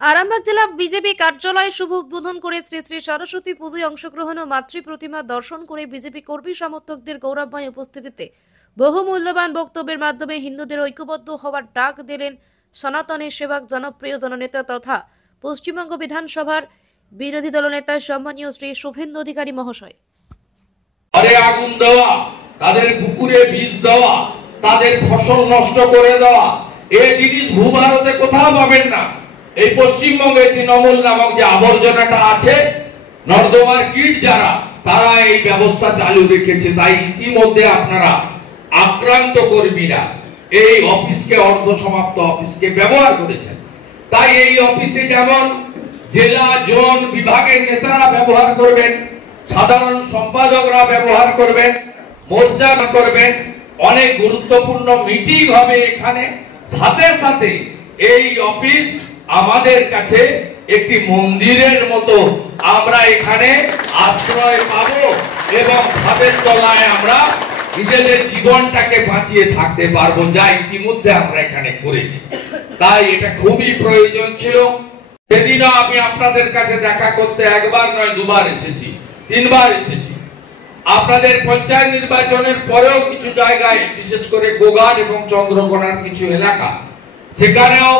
আরামবাগ জেলা বিজেপি কার্যালয়ে শুভ উদ্বোধন করে শ্রী শ্রী সরস্বতী পুজোয় অংশগ্রহণ ও মাতৃ প্রতিমা দর্শন করে বিজেপি কর্মী সমর্থকদের গৌরবময় উপস্থিতিতে বহু মূল্যবান বক্তব্যের মাধ্যমে হিন্দুদের ঐক্যবদ্ধ হওয়ার ডাক দিলেন সনাতনের সেবক জনপ্রিয় জননেতা তথা পশ্চিমবঙ্গ বিধানসভার বিরোধী দলনেতা সম্মানীয় শ্রী শুভেন্দু অধিকারী মহাশয়। আগুন দেওয়া, তাদের পুকুরে বীজ দেওয়া, তাদের ফসল নষ্ট করে দেওয়া, এই জিনিস ভূভারতে কোথাও পাবেন না। এই পশ্চিমবঙ্গে তৃণমূল নামক যে আবর্জনাটা আছে, নর্দমার কীট যারা, তারা এই ব্যবস্থা চালু রেখেছে। তাই ইতিমধ্যে আপনারা আক্রান্ত কর্মীরা এই অফিসকে, অর্ধসমাপ্ত অফিসকে ব্যবহার করেছেন। তাই এই অফিসে যেমন জেলা জোন বিভাগের নেতারা ব্যবহার করবেন, সাধারণ সম্পাদকরা ব্যবহার করবেন, মোর্চা করবেন, অনেক গুরুত্বপূর্ণ মিটিং হবে এখানে। সাথে সাথে এই অফিস আমাদের কাছে একটি মন্দিরের মতো, আমরা এখানে আশ্রয় পাবো এবং ছাদের তলায় আমরা নিজেদের জীবনটাকে বাঁচিয়ে থাকতে পারবো, যা ইতিমধ্যে আমরা এখানে করেছি। তাই এটা খুবই প্রয়োজন ছিল। সেদিনও আমি আপনাদের কাছে দেখা করতে একবার নয় দুবার এসেছি, তিনবার এসেছি। আপনাদের পঞ্চায়েত নির্বাচনের পরেও কিছু জায়গায়, বিশেষ করে গোঘাট এবং চন্দ্রকোনার কিছু এলাকা, সেখানেও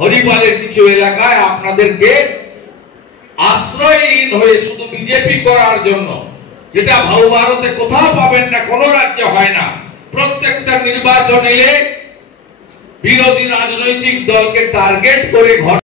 হরিপালের কিছু এলাকায় আপনাদেরকে আশ্রয়হীন হয়ে শুধু বিজেপি করার জন্য, যেটা ভারতে কোথাও পাবেন না, কোন রাজ্যে হয় না। প্রত্যেকটা নির্বাচন এলে বিরোধী রাজনৈতিক দলকে টার্গেট করে ঘর